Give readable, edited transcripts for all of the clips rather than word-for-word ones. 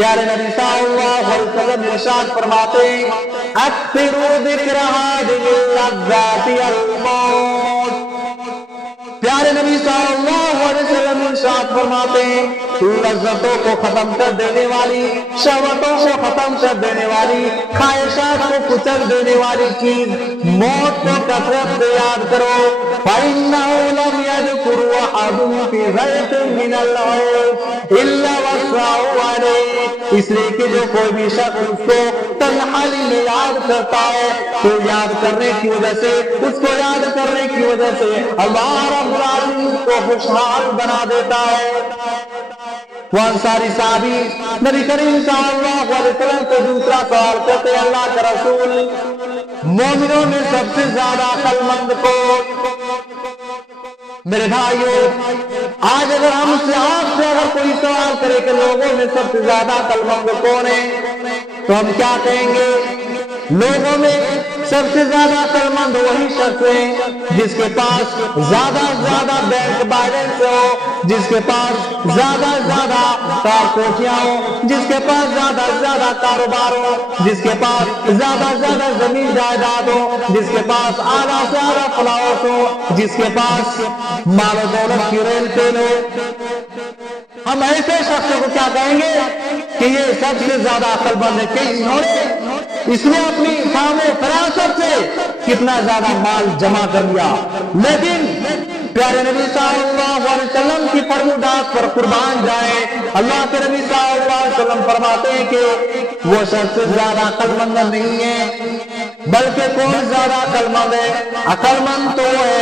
پیارے نبی صلی اللہ علیہ وسلم ارشاد فرماتے ہیں اکثروا ذکر هذه اللذات الموت۔ پیارے نبی صلی اللہ علیہ وسلم ارشاد فرماتے ہیں لذتوں کو ختم کر دینے والی، شہوتوں کو ختم کر دینے والی، خواہشات کو کچل دینے والی چیز موت کو کثرت سے یاد کرو۔ فَإِنَّهُ لَمْ يَذْكُرْ أَحَدٌ فِي ضَيْفٍ مِّنَ الْعَيْبِ إِلَّا وَسَّعَهُ عَلَيْهِ، اس لیے کہ جو کوئی بھی شخص اس کو تنہائی میں یاد کرتا ہے تو یاد کرنے کی وجہ سے، اس کو یاد کرنے کی وجہ سے اللہ رب العالمین کو خوشحال بنا دیتا ہے۔ وہ انصاری صحابی نبی کریم صلی اللہ علیہ وسلم سے دوسرا سوال کرتے ہیں اللہ کے رسول مومنوں میں سب سے زیادہ عقل مند کون؟ میرے بھائیو آج اگر ہم سے آپ سے اگر کوئی سوال کرے کہ لوگوں میں سب سے زیادہ عقل مند کون ہے تو ہم کیا کہیں گے؟ لوگوں میں سب سے زیادہ عقل مند وہی شخص ہے جس کے پاس زیادہ سے زیادہ بینک بیلنس ہو، جس کے پاس زیادہ سے زیادہ کار کوٹیاں ہو، جس کے پاس زیادہ سے زیادہ کاروبار ہو، جس کے پاس زیادہ سے زیادہ زمین جائیداد ہو، جس کے پاس اعلیٰ سے اعلیٰ فلاوٹ ہو، جس کے پاس مال و دولت کی ریل تیل ہو۔ ہم ایسے شخص کو کیا کہیں گے کہ یہ سب سے زیادہ عقل مند ہے کہ اس نے اپنی فہم و فراست سے کتنا زیادہ مال جمع کر لیا۔ لیکن پیارے نبی صلی اللہ علیہ وسلم کی فرمودات پر قربان جائے، اللہ کے نبی صلی اللہ علیہ وسلم فرماتے ہیں کہ وہ سب سے زیادہ عقل مند نہیں ہے، بلکہ کون زیادہ عقل مند ہے؟ عقل مند تو ہے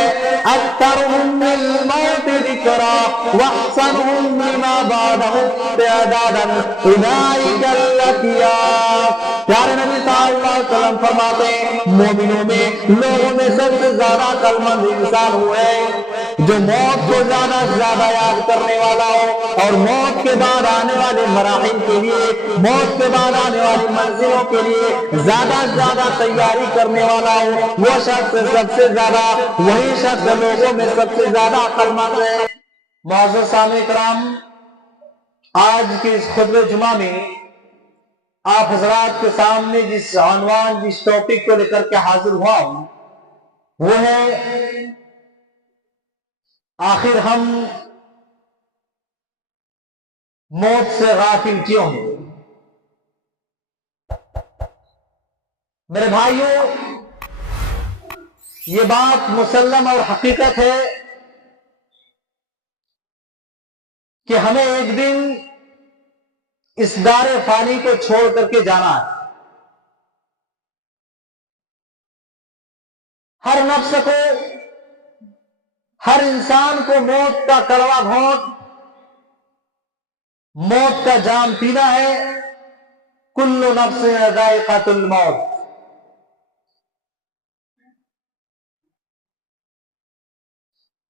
اکثرهم للموت ذکرا واحسنهم لما بعده استعدادا اولئک الاکیاس۔ پیارے نبی صلی اللہ علیہ وسلم فرماتے ہیں مومنوں میں لوگوں میں سب سے زیادہ عقل مند انسان ہوئے جو موت کو زیادہ سے زیادہ یاد کرنے والا ہو اور موت کے بعد آنے والے مراحل کے لیے، موت کے بعد آنے والی منزلوں کے لیے زیادہ سے زیادہ تیاری کرنے والا ہو۔ وہ شخص سب سے زیادہ وہی شخص لوگوں میں سب سے زیادہ عقل مند ہے۔ معزز سامعین کرام، آج کے اس خطبہ جمعہ میں آپ حضرات کے سامنے جس عنوان جس ٹاپک کو لے کر کے حاضر ہوا ہوں وہ ہے آخر ہم موت سے غافل کیوں ہیں؟ میرے بھائیوں یہ بات مسلم اور حقیقت ہے کہ ہمیں ایک دن اس دار فانی کو چھوڑ کر کے جانا ہے۔ ہر نفس کو، ہر انسان کو موت کا کڑوا گھونٹ، موت کا جام پینا ہے۔ کل نفس ذائقۃ الموت۔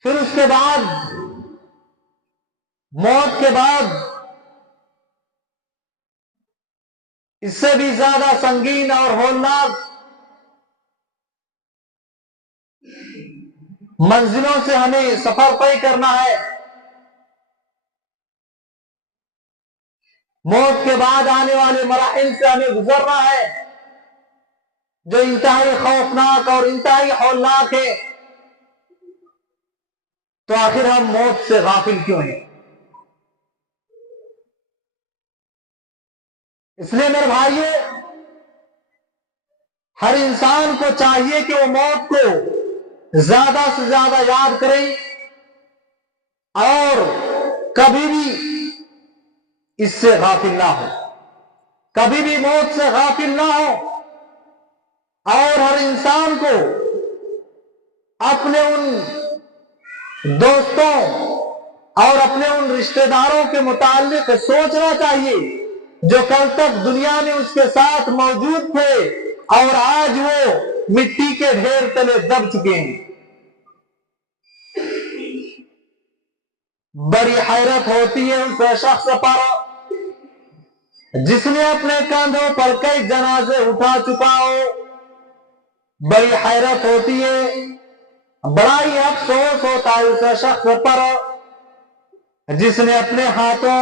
پھر اس کے بعد موت کے بعد اس سے بھی زیادہ سنگین اور ہولناک منزلوں سے ہمیں سفر طے کرنا ہے۔ موت کے بعد آنے والے مراحل سے ہمیں گزرنا ہے جو انتہائی خوفناک اور انتہائی ہولناک ہے۔ تو آخر ہم موت سے غافل کیوں ہیں؟ اس لیے میرے بھائیو ہر انسان کو چاہیے کہ وہ موت کو زیادہ سے زیادہ یاد کرے اور کبھی بھی اس سے غافل نہ ہو، کبھی بھی موت سے غافل نہ ہو، اور ہر انسان کو اپنے ان دوستوں اور اپنے ان رشتہ داروں کے متعلق سوچنا چاہیے جو کل تک دنیا میں اس کے ساتھ موجود تھے اور آج وہ مٹی کے ڈھیر تلے دب چکے ہیں۔ بڑی حیرت ہوتی ہے اس شخص پر جس نے اپنے کاندھوں پر کئی جنازے اٹھا چکا ہو۔ بڑی حیرت ہوتی ہے، بڑا ہی افسوس ہوتا ہے اس شخص پر جس نے اپنے ہاتھوں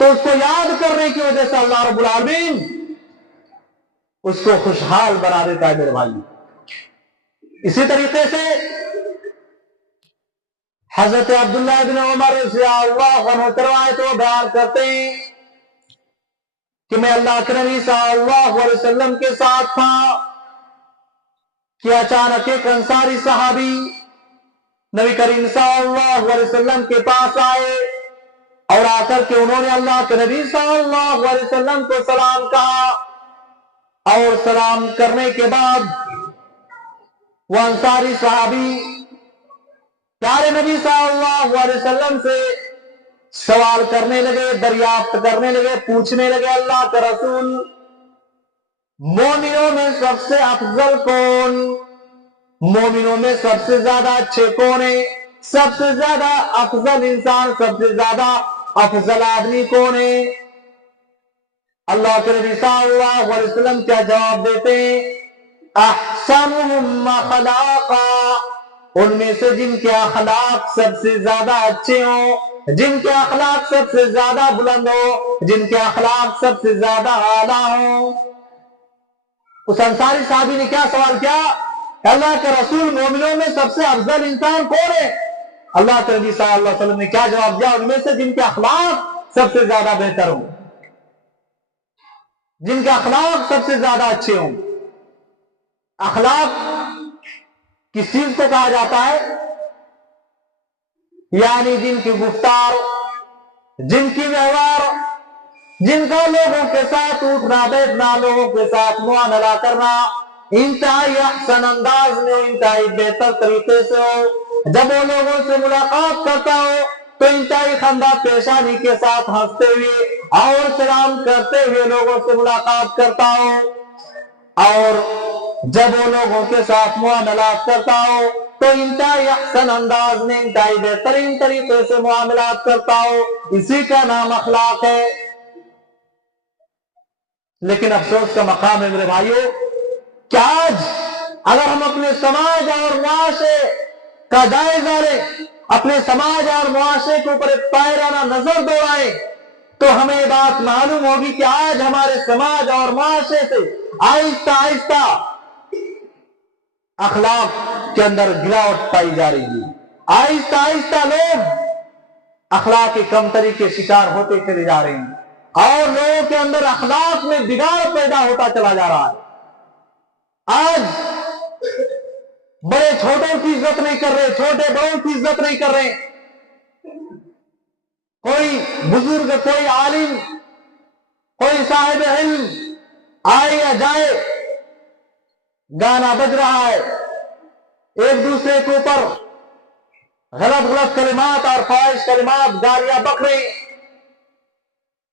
تو اس کو یاد کرنے کی وجہ سے اللہ رب العالمین اس کو خوشحال بنا دیتا ہے میرے بھائی. اسی طریقے سے حضرت عبداللہ بن عمر رضی اللہ عنہ روایت وہ بیان کرتے ہیں کہ میں اللہ کے نبی صلی اللہ علیہ وسلم کے ساتھ تھا کہ اچانک ایک انصاری صحابی نبی کریم صلی اللہ علیہ وسلم کے پاس آئے اور آ کر کے انہوں نے اللہ کے نبی صلی اللہ علیہ وسلم کو سلام کہا اور سلام کرنے کے بعد وہ انصاری صحابی پیارے نبی صلی اللہ علیہ وسلم سے سوال کرنے لگے، دریافت کرنے لگے، پوچھنے لگے اللہ کے رسول مومنوں میں سب سے افضل کون، مومنوں میں سب سے زیادہ اچھے کون ہیں، سب سے زیادہ افضل انسان، سب سے زیادہ افضل آدمی کون ہے؟ اللہ کے نبی صلی اللہ علیہ وسلم کیا جواب دیتے ہیں؟ احسنهم اخلاقا، ان میں سے جن کے اخلاق سب سے زیادہ اچھے ہوں، جن کے اخلاق سب سے زیادہ بلند ہو، جن کے اخلاق سب سے زیادہ اعلیٰ ہوں. اس انصاری صحابی نے کیا سوال کیا؟ اللہ کے رسول مومنوں میں سب سے افضل انسان کون ہے؟ اللہ کے نبی صلی اللہ علیہ وسلم نے کیا جواب دیا؟ ان میں سے جن کے اخلاق سب سے زیادہ بہتر ہوں، جن کے اخلاق سب سے زیادہ اچھے ہوں. اخلاق کس چیز کو کہا جاتا ہے؟ یعنی جن کی گفتار، جن کی ویوہار، جن کا لوگوں کے ساتھ اٹھنا بیٹھنا، لوگوں کے ساتھ معاملہ کرنا انتہائی احسن انداز میں، انتہائی بہتر طریقے سے ہو. جب وہ لوگوں سے ملاقات کرتا ہو تو انتہائی خندہ پیشانی کے ساتھ ہنستے ہوئے اور سلام کرتے ہوئے لوگوں سے ملاقات کرتا ہو، اور جب وہ لوگوں کے ساتھ معاملات کرتا ہو تو انتہائی احسن انداز میں، انتہائی بہترین طریقے سے معاملات کرتا ہو. اسی کا نام اخلاق ہے. لیکن افسوس کا مقام ہے میرے بھائیوں کہ آج اگر ہم اپنے سماج اور معاشرے کا جائزہ لیں، اپنے سماج اور معاشرے کے اوپر ایک پائرانہ نظر دوڑائیں تو ہمیں یہ بات معلوم ہوگی کہ آج ہمارے سماج اور معاشرے سے آہستہ آہستہ اخلاق کے اندر گراوٹ پائی جا رہی ہے. آہستہ آہستہ لوگ اخلاق کی کمتری کے شکار ہوتے چلے جا رہے ہیں اور لوگوں کے اندر اخلاق میں بگاڑ پیدا ہوتا چلا جا رہا ہے. آج بڑے چھوٹوں کی عزت نہیں کر رہے، چھوٹے بڑوں کی عزت نہیں کر رہے. کوئی بزرگ، کوئی عالم، کوئی صاحب علم آئے یا جائے، گانا بج رہا ہے، ایک دوسرے کے اوپر غلط غلط کلمات اور فاحش کلمات گالیاں بک رہی.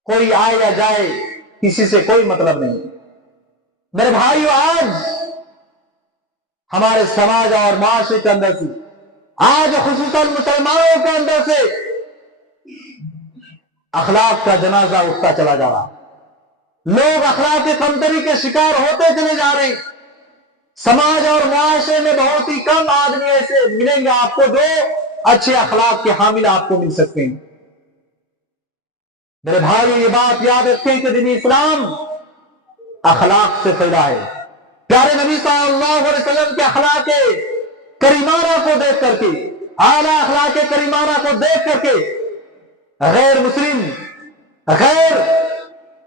کوئی آئے یا جائے، کسی سے کوئی مطلب نہیں. میرے بھائیو، آج ہمارے سماج اور معاشرے کے اندر سے، آج خصوصاً مسلمانوں کے اندر سے اخلاق کا جنازہ اٹھتا چلا جا رہا. لوگ اخلاق کی کمتری کے شکار ہوتے چلے جا رہے ہیں. سماج اور معاشرے میں بہت ہی کم آدمی ایسے ملیں گے آپ کو جو اچھے اخلاق کے حامل آپ کو مل سکتے ہیں. میرے بھائیو، یہ بات یاد رکھیں کہ دین اسلام اخلاق سے پھیلا ہے. پیارے نبی صلی اللہ علیہ وسلم کے اخلاق کریمانہ کو دیکھ کر کے، اعلیٰ اخلاق کریمانہ کو دیکھ کر کے غیر مسلم، غیر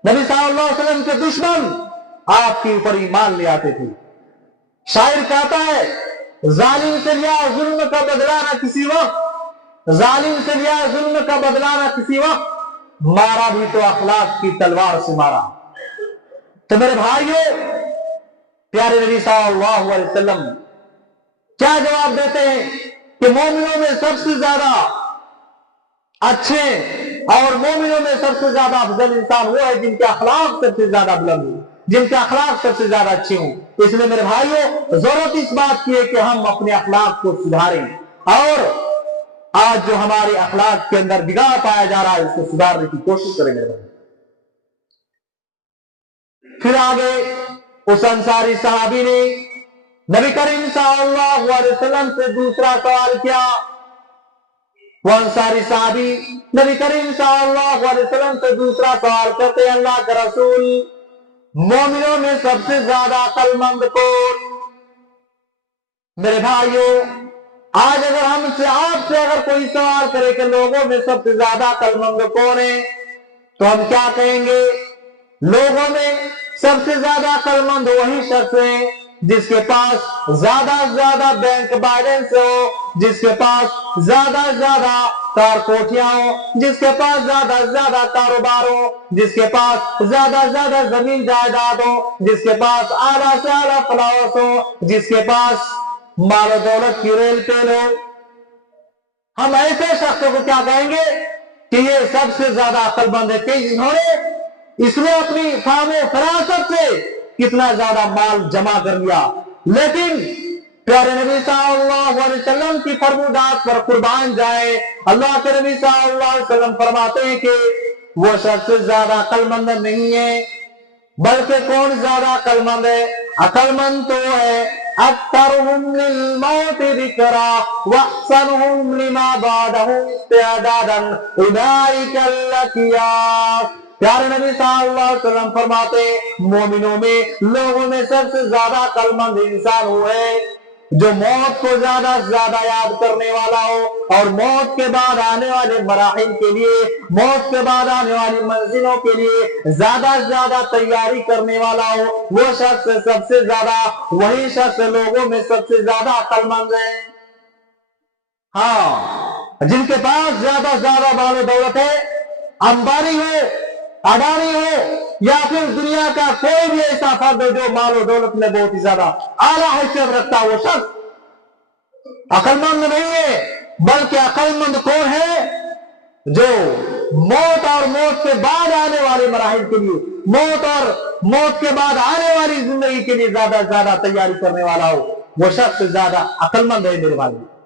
نبی صلی اللہ علیہ وسلم کے دشمن آپ کے اوپر ایمان لے آتے تھے. شاعر کہتا ہے، ظالم سے لیا ظلم کا بدلہ نہ کسی وقت، ظالم سے لیا ظلم کا بدلہ نہ کسی وقت، مارا بھی تو اخلاق کی تلوار سے مارا. تو میرے بھائیوں، پیارے نبی صلی اللہ علیہ وسلم کیا جواب دیتے ہیں کہ مومنوں میں سب سے زیادہ اچھے اور مومنوں میں سب سے زیادہ افضل انسان وہ ہے جن کے اخلاق سب سے زیادہ بلند ہوں، جن کے اخلاق سب سے زیادہ اچھے ہوں. اس لیے میرے بھائیوں، ضرورت اس بات کی ہے کہ ہم اپنے اخلاق کو سدھاریں، اور آج جو ہمارے اخلاق کے اندر بگاڑ پایا جا رہا ہے اس کو سدھارنے کی کوشش کریں میرے بھائی. پھر آگے اس انصاری صحابی نے نبی کریم صلی اللہ علیہ وسلم سے دوسرا سوال کیا. وہ انصاری صحابی نبی کریم صلی اللہ علیہ وسلم سے دوسرا سوال کرتے ہیں، اللہ کے رسول مومنوں میں سب سے زیادہ عقل مند کون؟ میرے بھائیوں، آج اگر ہم سے آپ سے اگر کوئی سوال کرے کہ لوگوں میں سب سے زیادہ عقل مند کون ہے تو ہم کیا کہیں گے؟ لوگوں میں سب سے زیادہ عقل مند وہی شخص ہے جس کے پاس زیادہ سے زیادہ بینک بیلنس ہو، جس کے پاس زیادہ سے زیادہ کار کوٹھیاں ہو، جس کے پاس زیادہ سے زیادہ کاروبار ہو، جس کے پاس زیادہ سے زیادہ زمین جائیداد ہو، جس کے پاس اعلیٰ سے اعلیٰ فلاورس ہو، جس کے پاس مال و دولت کی ریل ٹیل ہو۔ ہم ایسے شخصوں کو کیا کہیں گے کہ یہ سب سے زیادہ عقل مند ہے، کہ اس نے اپنی فہم و فراست سے کتنا زیادہ مال جمع کر لیا۔ لیکن پیارے نبی صلی اللہ علیہ وسلم کی فرمودات پر قربان جائے، اللہ کے نبی صلی اللہ علیہ وسلم فرماتے ہیں کہ وہ شخص زیادہ عقل مند نہیں ہے، بلکہ کون زیادہ عقل مند ہے؟ عقل مند تو ہے اکثرهم للموت ذکرا واحسنهم لما بعده استعدادا اولئک الاخیار۔ پیارے نبی صلی اللہ علیہ وسلم فرماتے ہیں مومنوں میں لوگوں میں سب سے زیادہ عقل مند انسان وہ ہے جو موت کو زیادہ سے زیادہ یاد کرنے والا ہو، اور موت کے بعد آنے والے مراحل کے لیے، موت کے بعد آنے والی منزلوں کے لیے زیادہ سے زیادہ تیاری کرنے والا ہو۔ وہ شخص سب سے زیادہ، وہی شخص لوگوں میں سب سے زیادہ عقل مند ہے۔ ہاں، جن کے پاس زیادہ سے زیادہ مال و دولت ہے، امبانی ہو، اڈانی ہو، یا پھر دنیا کا کوئی بھی ایسا فرد ہے جو مال و دولت میں بہت ہی زیادہ اعلیٰ حیثیت رکھتا ہے، وہ شخص عقل مند نہیں ہے، بلکہ عقل مند کون ہے؟ جو موت اور موت کے بعد آنے والے مراحل کے لیے، موت اور موت کے بعد آنے والی زندگی کے لیے زیادہ سے زیادہ تیاری کرنے والا ہو، وہ شخص زیادہ عقل مند ہے میرے بھائی۔